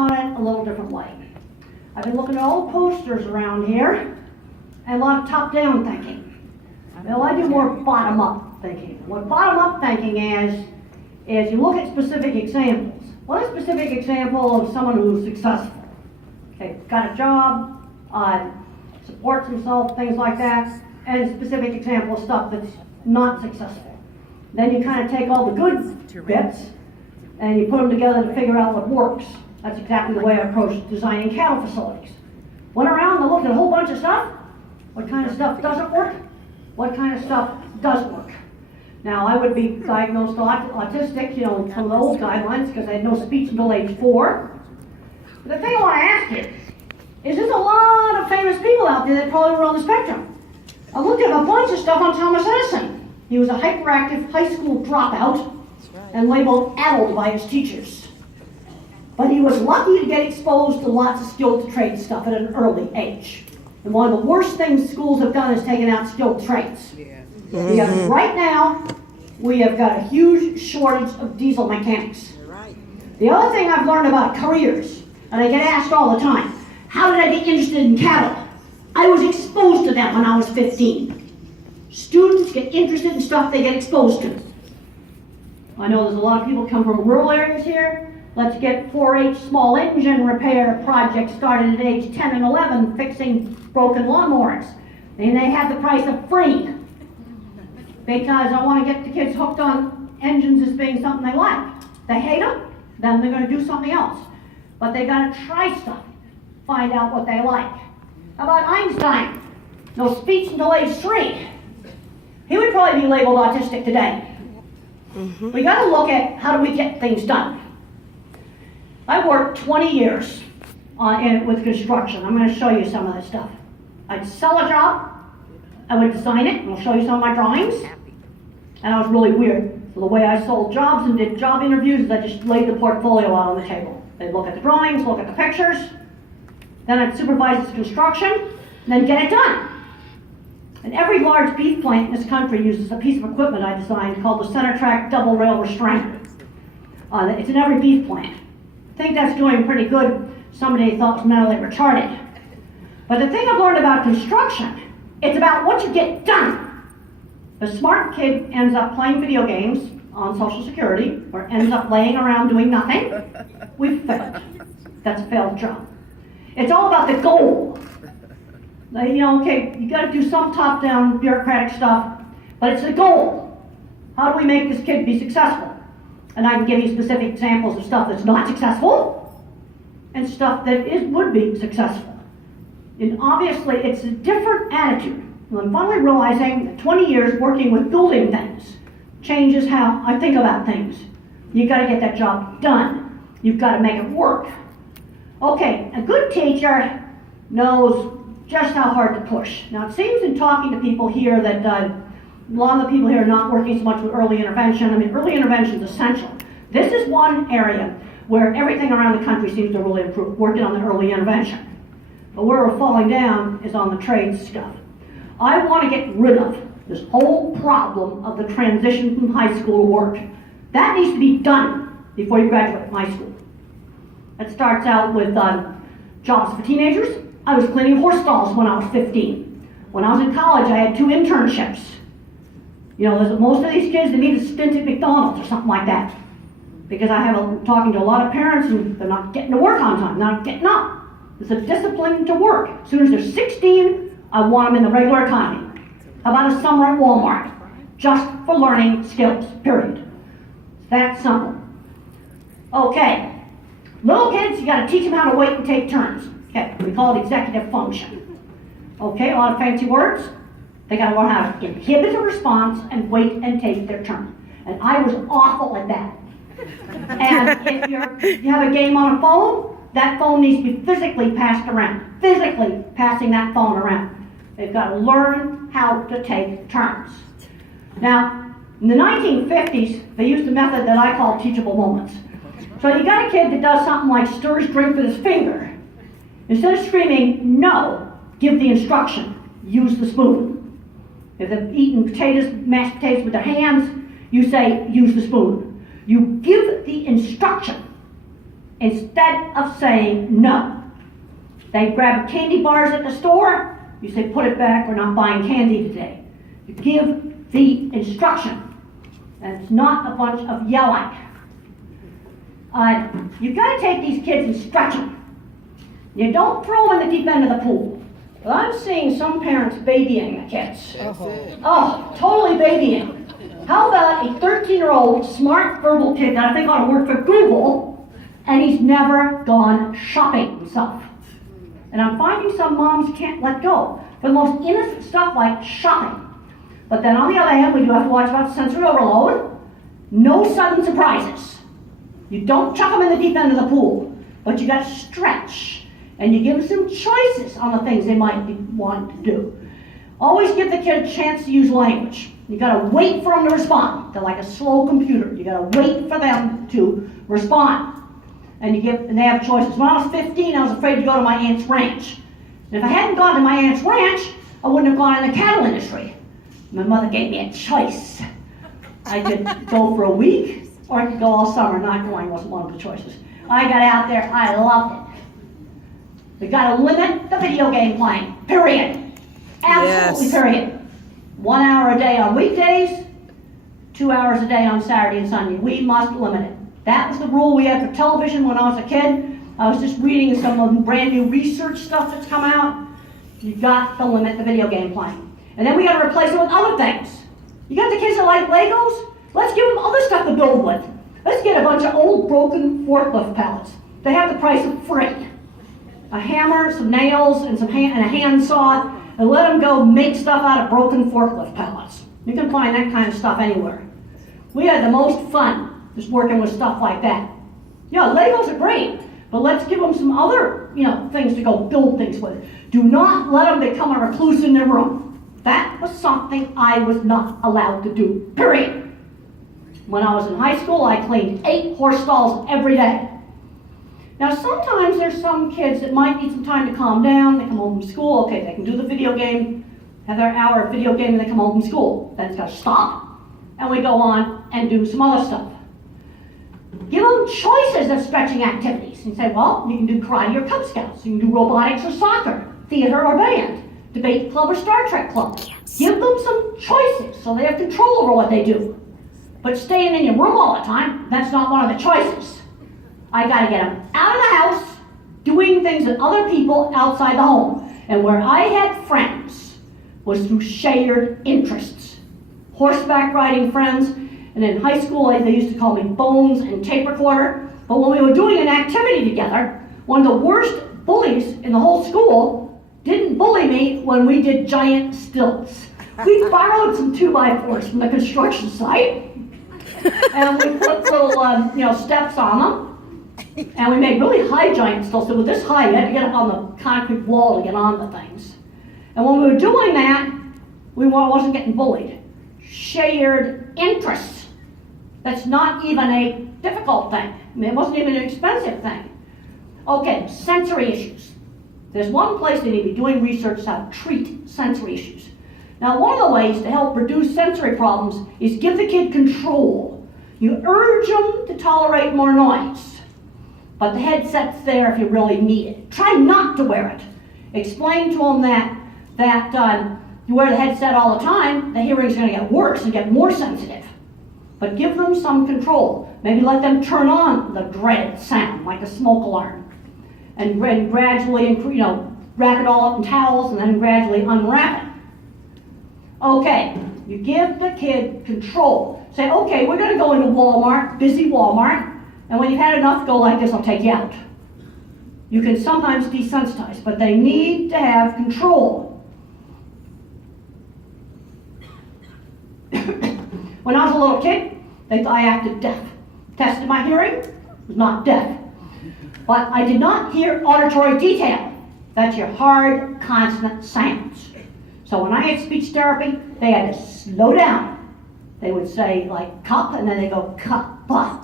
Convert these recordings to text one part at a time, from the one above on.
on it a little different way. I've been looking at all the posters around here and a lot of top-down thinking. Well, I do more bottom-up thinking. What bottom-up thinking is you look at specific examples. What is a specific example of someone who's successful? Okay, got a job, supports himself, things like that, and a specific example of stuff that's not successful. Then you kind of take all the good bits and you put them together to figure out what works. That's exactly the way I approach designing cattle facilities. Went around and looked at a whole bunch of stuff. What kind of stuff doesn't work? What kind of stuff does work? Now, I would be diagnosed autistic, from the old guidelines, because I had no speech until age 4. But the thing I want to ask you is there's a lot of famous people out there that probably were on the spectrum. I looked at a bunch of stuff on Thomas Edison. He was a hyperactive high school dropout and labeled addled by his teachers. But he was lucky to get exposed to lots of skilled trade stuff at an early age. And one of the worst things schools have done is taken out skilled trades. Because right now, we have got a huge shortage of diesel mechanics. The other thing I've learned about careers, and I get asked all the time, how did I get interested in cattle? I was exposed to them when I was 15. Students get interested in stuff they get exposed to. I know there's a lot of people come from rural areas here. Let's get 4-H small engine repair projects started at age 10 and 11 fixing broken lawnmowers. And they have the price of free. Because I want to get the kids hooked on engines as being something they like. They hate them, then they're going to do something else. But they got to try stuff, find out what they like. How about Einstein? No speech until age 3. He would probably be labeled autistic today. We got to look at how do we get things done. I worked 20 years with construction. I'm going to show you some of this stuff. I'd sell a job, I would design it, and I'll show you some of my drawings. And I was really weird. So the way I sold jobs and did job interviews is I just laid the portfolio out on the table. They'd look at the drawings, look at the pictures, then I'd supervise the construction, and then get it done. And every large beef plant in this country uses a piece of equipment I designed called the center track double rail restrainer. It's in every beef plant. I think that's doing pretty good. Somebody thought was mentally retarded. But the thing I've learned about construction, it's about what you get done. The smart kid ends up playing video games on Social Security or ends up laying around doing nothing. We've failed. That's a failed job. It's all about the goal. Okay, you got to do some top-down bureaucratic stuff, but it's the goal. How do we make this kid be successful? And I can give you specific examples of stuff that's not successful and stuff that would be successful. And obviously, it's a different attitude. And I'm finally realizing that 20 years working with building things changes how I think about things. You've got to get that job done. You've got to make it work. Okay, a good teacher knows just how hard to push. Now, it seems in talking to people here that a lot of the people here are not working so much with early intervention. I mean, early intervention is essential. This is one area where everything around the country seems to really improve, working on the early intervention. But where we're falling down is on the trade stuff. I want to get rid of this whole problem of the transition from high school to work. That needs to be done before you graduate from high school. It starts out with jobs for teenagers. I was cleaning horse stalls when I was 15. When I was in college, I had 2 internships. Most of these kids, they need a stint at McDonald's or something like that. Because talking to a lot of parents and they're not getting to work on time, not getting up. It's a discipline to work. As soon as they're 16, I want them in the regular economy. How about a summer at Walmart? Just for learning skills, period. It's that simple. Okay. Little kids, you got to teach them how to wait and take turns. Okay, we call it executive function. Okay, a lot of fancy words. They got to learn how to inhibit a response and wait and take their turn. And I was awful at that. And if you have a game on a phone, that phone needs to be physically passed around. Physically passing that phone around. They've got to learn how to take turns. Now, in the 1950s, they used a method that I call teachable moments. So you got a kid that does something like stirs drink with his finger. Instead of screaming, no, give the instruction, use the spoon. If they're eating mashed potatoes with their hands, you say, use the spoon. You give the instruction instead of saying no. They grab candy bars at the store, you say, put it back, we're not buying candy today. You give the instruction, and it's not a bunch of yelling. You've got to take these kids and stretch them. You don't throw them in the deep end of the pool. Well, I'm seeing some parents babying the kids. Oh, totally babying. How about a 13-year-old smart verbal kid that I think ought to work for Google, and he's never gone shopping himself. And I'm finding some moms can't let go for the most innocent stuff like shopping. But then on the other hand, we do have to watch about sensory overload. No sudden surprises. You don't chuck them in the deep end of the pool, but you got to stretch. And you give them some choices on the things they might be wanting to do. Always give the kid a chance to use language. You got to wait for them to respond. They're like a slow computer. You got to wait for them to respond. And they have choices. When I was 15, I was afraid to go to my aunt's ranch. And if I hadn't gone to my aunt's ranch, I wouldn't have gone in the cattle industry. My mother gave me a choice. I could go for a week, or I could go all summer. Not going wasn't one of the choices. I got out there. I loved it. We got to limit the video game playing, period. Absolutely, yes. Period. 1 hour a day on weekdays, 2 hours a day on Saturday and Sunday. We must limit it. That was the rule we had for television when I was a kid. I was just reading some of the brand new research stuff that's come out. You got to limit the video game playing. And then we got to replace it with other things. You got the kids that like Legos? Let's give them other stuff to build with. Let's get a bunch of old broken forklift pallets. They have the price of free. A hammer, some nails, and a handsaw, and let them go make stuff out of broken forklift pallets. You can find that kind of stuff anywhere. We had the most fun just working with stuff like that. Yeah, Legos are great, but let's give them some other, things to go build things with. Do not let them become a recluse in their room. That was something I was not allowed to do, period. When I was in high school, I cleaned 8 horse stalls every day. Now, sometimes there's some kids that might need some time to calm down. They come home from school. Okay, they can do the video game, have their hour of video game, and they come home from school. Then it's got to stop, and we go on and do some other stuff. Give them choices of stretching activities. You say, well, you can do karate or Cub Scouts. You can do robotics or soccer, theater or band, debate club or Star Trek club. Yes. Give them some choices so they have control over what they do. But staying in your room all the time, that's not one of the choices. I got to get them out of the house, doing things with other people outside the home. And where I had friends was through shared interests. Horseback riding friends, and in high school they used to call me Bones and Tape Recorder. But when we were doing an activity together, one of the worst bullies in the whole school didn't bully me when we did giant stilts. We borrowed some 2x4s from the construction site, and we put little steps on them. And we made really high giant stilts. So with this high, you had to get up on the concrete wall to get on the things. And when we were doing that, we wasn't getting bullied. Shared interests. That's not even a difficult thing. I mean, it wasn't even an expensive thing. Okay, sensory issues. There's one place they need to be doing research how to treat sensory issues. Now, one of the ways to help reduce sensory problems is give the kid control. You urge them to tolerate more noise. But the headset's there if you really need it. Try not to wear it. Explain to them that you wear the headset all the time, the hearing's going to get worse and get more sensitive. But give them some control. Maybe let them turn on the dreaded sound, like a smoke alarm. And gradually, wrap it all up in towels and then gradually unwrap it. Okay, you give the kid control. Say, okay, we're going to go into Walmart, busy Walmart. And when you've had enough, go like this, I'll take you out. You can sometimes desensitize, but they need to have control. When I was a little kid, they thought I acted deaf. Tested my hearing, was not deaf. But I did not hear auditory detail. That's your hard consonant sounds. So when I had speech therapy, they had to slow down. They would say like cup, and then they go cup, but.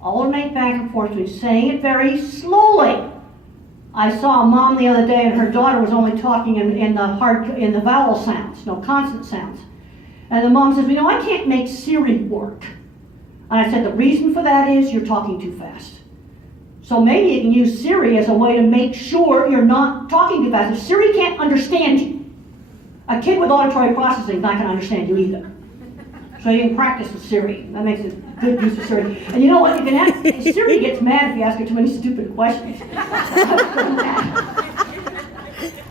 Alternate back and forth between saying it very slowly. I saw a mom the other day and her daughter was only talking in the vowel sounds, no consonant sounds. And the mom says, I can't make Siri work. And I said, the reason for that is you're talking too fast. So So maybe you can use Siri as a way to make sure you're not talking too fast. If Siri can't understand you, a kid with auditory processing is not going to understand you either. So you can practice with Siri. That makes it good use of Siri. And you know what? You can ask, Siri gets mad if you ask her too many stupid questions.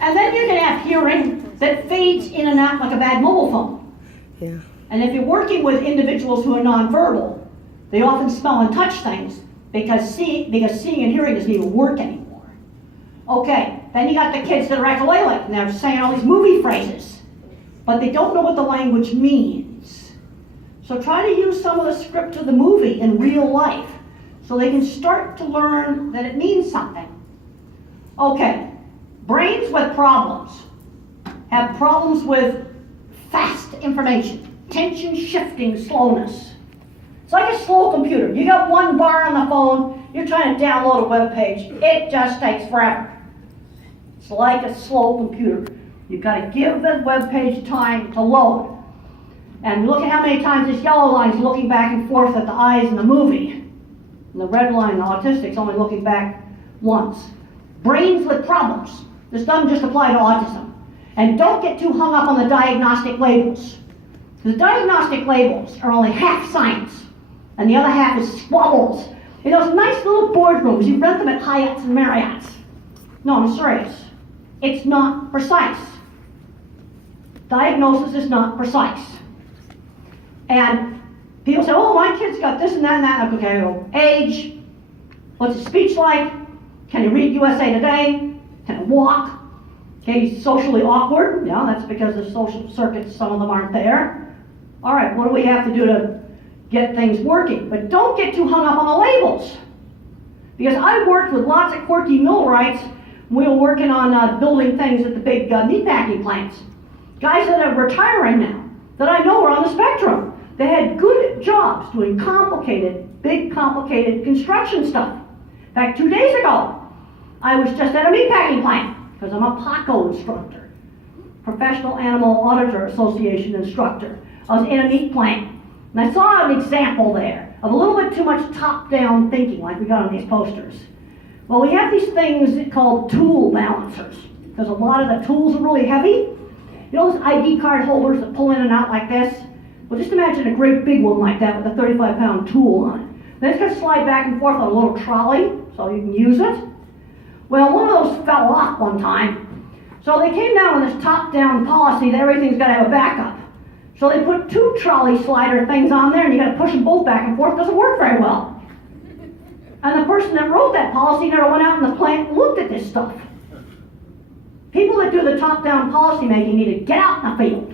And then you can have hearing that fades in and out like a bad mobile phone. Yeah. And if you're working with individuals who are nonverbal, they often smell and touch things because seeing and hearing doesn't even work anymore. Okay, then you got the kids that are echolalic, and they're saying all these movie phrases, but they don't know what the language means. So try to use some of the script of the movie in real life so they can start to learn that it means something. Okay, brains with problems have problems with fast information, tension shifting slowness. It's like a slow computer. You got one bar on the phone, you're trying to download a web page, it just takes forever. It's like a slow computer. You've got to give the web page time to load. And look at how many times this yellow line is looking back and forth at the eyes in the movie. And the red line, the autistic's only looking back once. Brains with problems. This doesn't just apply to autism. And don't get too hung up on the diagnostic labels. The diagnostic labels are only half science, and the other half is squabbles. In those nice little boardrooms, you rent them at Hyatt's and Marriott's. No, I'm serious. It's not precise. Diagnosis is not precise. And people say, oh, my kid's got this and that and that. Okay, well, age, what's his speech like? Can he read USA Today? Can he walk? Okay, he's socially awkward. Yeah, that's because the social circuits, some of them aren't there. All right, what do we have to do to get things working? But don't get too hung up on the labels. Because I worked with lots of quirky millwrights. We were working on building things at the big meatpacking plants. Guys that are retiring now, that I know are on the spectrum. They had good jobs doing big complicated construction stuff. In fact, 2 days ago, I was just at a meatpacking plant, because I'm a PACO instructor, Professional Animal Auditor Association instructor. I was in a meat plant, and I saw an example there of a little bit too much top-down thinking, like we got on these posters. Well, we have these things called tool balancers, because a lot of the tools are really heavy. You know those ID card holders that pull in and out like this? Well, just imagine a great big one like that with a 35-pound tool on it. Then it's going to slide back and forth on a little trolley, so you can use it. Well, one of those fell off one time. So they came down with this top-down policy that everything's got to have a backup. So they put 2 trolley slider things on there, and you got to push them both back and forth. It doesn't work very well. And the person that wrote that policy never went out in the plant and looked at this stuff. People that do the top-down policy making need to get out in the field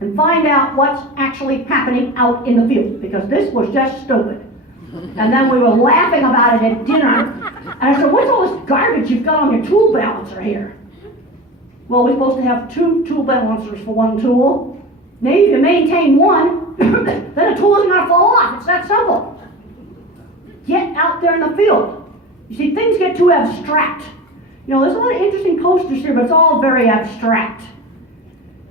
and find out what's actually happening out in the field, because this was just stupid. And then we were laughing about it at dinner. And I said, what's all this garbage you've got on your tool balancer here? Well, we're supposed to have 2 tool balancers for 1 tool. Maybe if you maintain one, then the tool isn't going to fall off. It's that simple. Get out there in the field. You see, things get too abstract. You know, there's a lot of interesting posters here, but it's all very abstract.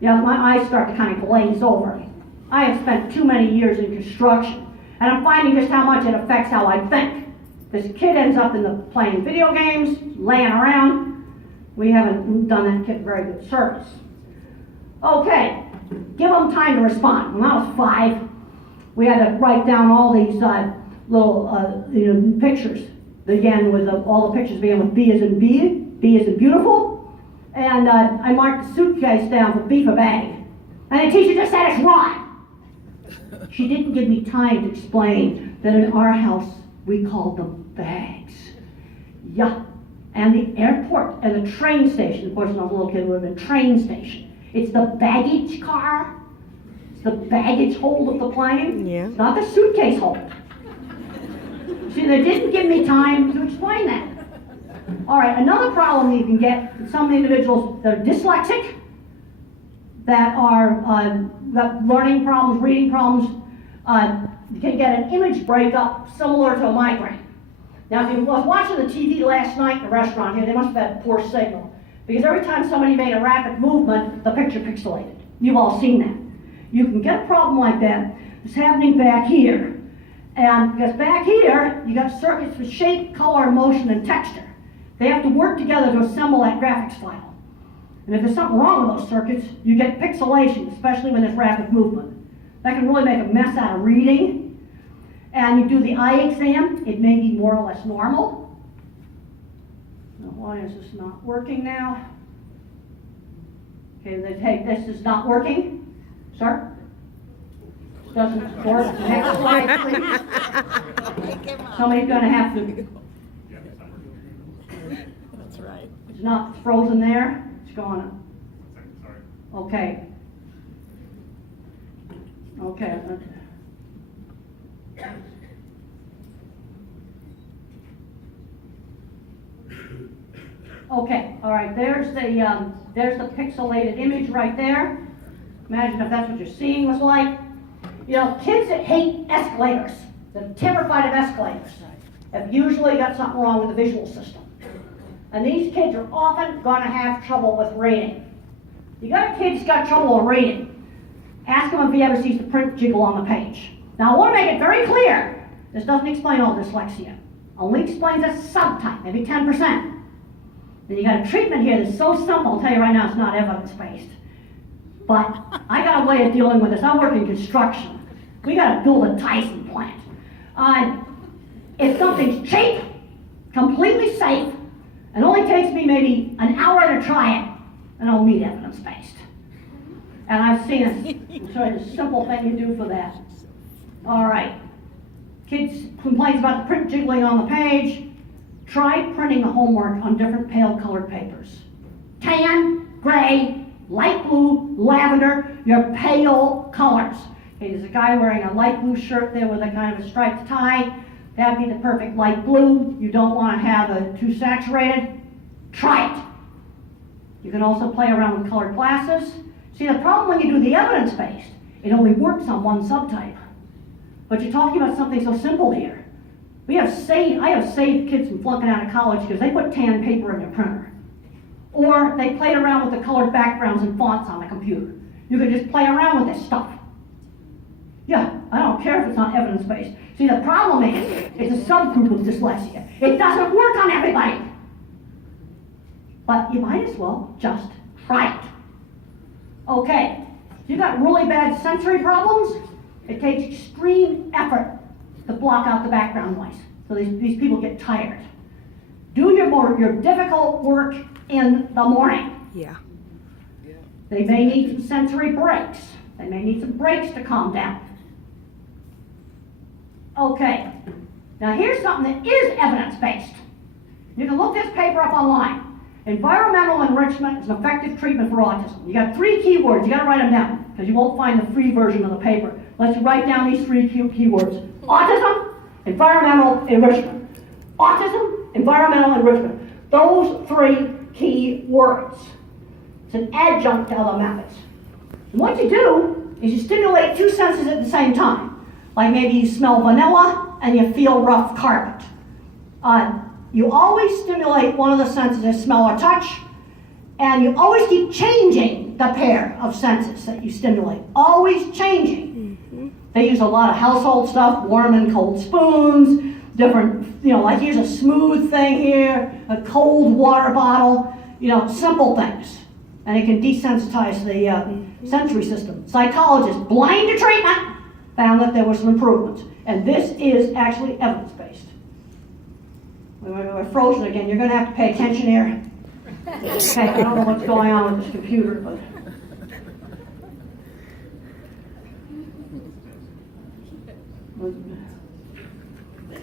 Yeah, my eyes start to kind of glaze over. I have spent too many years in construction, and I'm finding just how much it affects how I think. This kid ends up playing video games, laying around. We haven't done that kid very good service. Okay, give them time to respond. When I was 5, we had to write down all these little pictures. Again, with all the pictures being with B as in beautiful. And I marked the suitcase down for B for bag. And the teacher just said it's wrong. She didn't give me time to explain that in our house we called them bags. Yeah. And the airport and the train station, of course when I was a little kid, it would have been train station. It's the baggage car. It's the baggage hold of the plane. Yeah. It's not the suitcase hold. See, they didn't give me time to explain that. All right, another problem you can get with some individuals that are dyslexic, that are got learning problems, reading problems, you can get an image breakup similar to a migraine. Now, if you was watching the TV last night in a restaurant here, they must have had poor signal. Because every time somebody made a rapid movement, the picture pixelated. You've all seen that. You can get a problem like that. It's happening back here. And because back here, you got circuits with shape, color, motion, and texture. They have to work together to assemble that graphics file. And if there's something wrong with those circuits, you get pixelation, especially when there's rapid movement. That can really make a mess out of reading. And you do the eye exam, it may be more or less normal. Now, why is this not working now? Okay, hey, this is not working. Sir? Doesn't work. Next slide, please. Somebody's going to have to. That's right. It's not frozen there. It's gone. Okay. Okay. Okay. All right. There's the pixelated image right there. Imagine if that's what you're seeing was like. You know, kids that hate escalators, that are terrified of escalators, have usually got something wrong with the visual system. And these kids are often going to have trouble with reading. You got a kid who's got trouble with reading, ask him if he ever sees the print jiggle on the page. Now I want to make it very clear, this doesn't explain all dyslexia. Only explains a subtype, maybe 10%. Then you got a treatment here that's so simple, I'll tell you right now, it's not evidence-based. But I got a way of dealing with this. I work in construction. We got to build a Tyson plant. If something's cheap, completely safe, and only takes me maybe an hour to try it, then I'll need evidence-based. And I've seen a simple thing you do for that. All right. Kids complains about the print jiggling on the page. Try printing the homework on different pale colored papers. Tan, gray, light blue, lavender, your pale colors. Okay, there's a guy wearing a light blue shirt there with a kind of a striped tie. That'd be the perfect light blue. You don't want to have it too saturated. Try it. You can also play around with colored glasses. See, the problem when you do the evidence-based, it only works on one subtype. But you're talking about something so simple here. I have saved kids from flunking out of college because they put tan paper in their printer. Or they played around with the colored backgrounds and fonts on the computer. You can just play around with this stuff. Yeah, I don't care if it's not evidence-based. See, the problem is, it's a subgroup of dyslexia. It doesn't work on everybody. But you might as well just try it. Okay, if you've got really bad sensory problems, it takes extreme effort to block out the background noise. So these people get tired. Do your difficult work in the morning. Yeah. They may need some sensory breaks. They may need some breaks to calm down. Okay, now here's something that is evidence-based. You can look this paper up online. Environmental enrichment is an effective treatment for autism. You got 3 keywords, you gotta write them down, because you won't find the free version of the paper unless you write down these 3 keywords. Autism, environmental enrichment. Autism, environmental enrichment. Those 3 key words. It's an adjunct to other methods. And what you do is you stimulate 2 senses at the same time. Like maybe you smell vanilla and you feel rough carpet. You always stimulate one of the senses as smell or touch, and you always keep changing the pair of senses that you stimulate. Always changing. Mm-hmm. They use a lot of household stuff, warm and cold spoons, different, like here's a smooth thing here, a cold water bottle, simple things. And it can desensitize the sensory system. Psychologists, blind to treatment, found that there was some improvements. And this is actually evidence-based. We're frozen again. You're going to have to pay attention here. Okay, I don't know what's going on with this computer, but...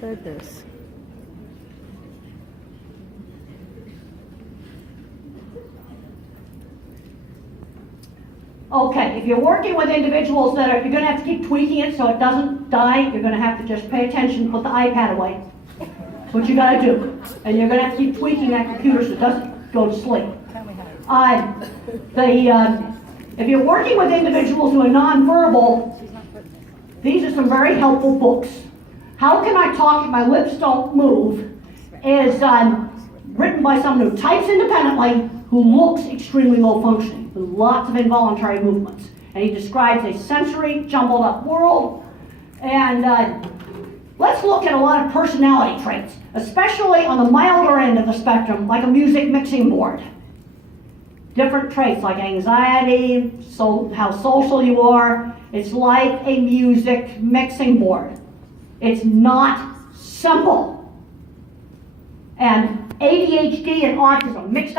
Goodness. Okay, if you're working with individuals you're going to have to keep tweaking it so it doesn't die. You're going to have to just pay attention, put the iPad away. That's what you got to do. And you're going to have to keep tweaking that computer so it doesn't go to sleep. If you're working with individuals who are nonverbal, these are some very helpful books. How Can I Talk If My Lips Don't Move is written by someone who types independently, who looks extremely low functioning, with lots of involuntary movements. And he describes a sensory, jumbled up world. And Let's look at a lot of personality traits, especially on the milder end of the spectrum, like a music mixing board. Different traits like anxiety, how social you are. It's like a music mixing board. It's not simple. And ADHD and autism mixed up.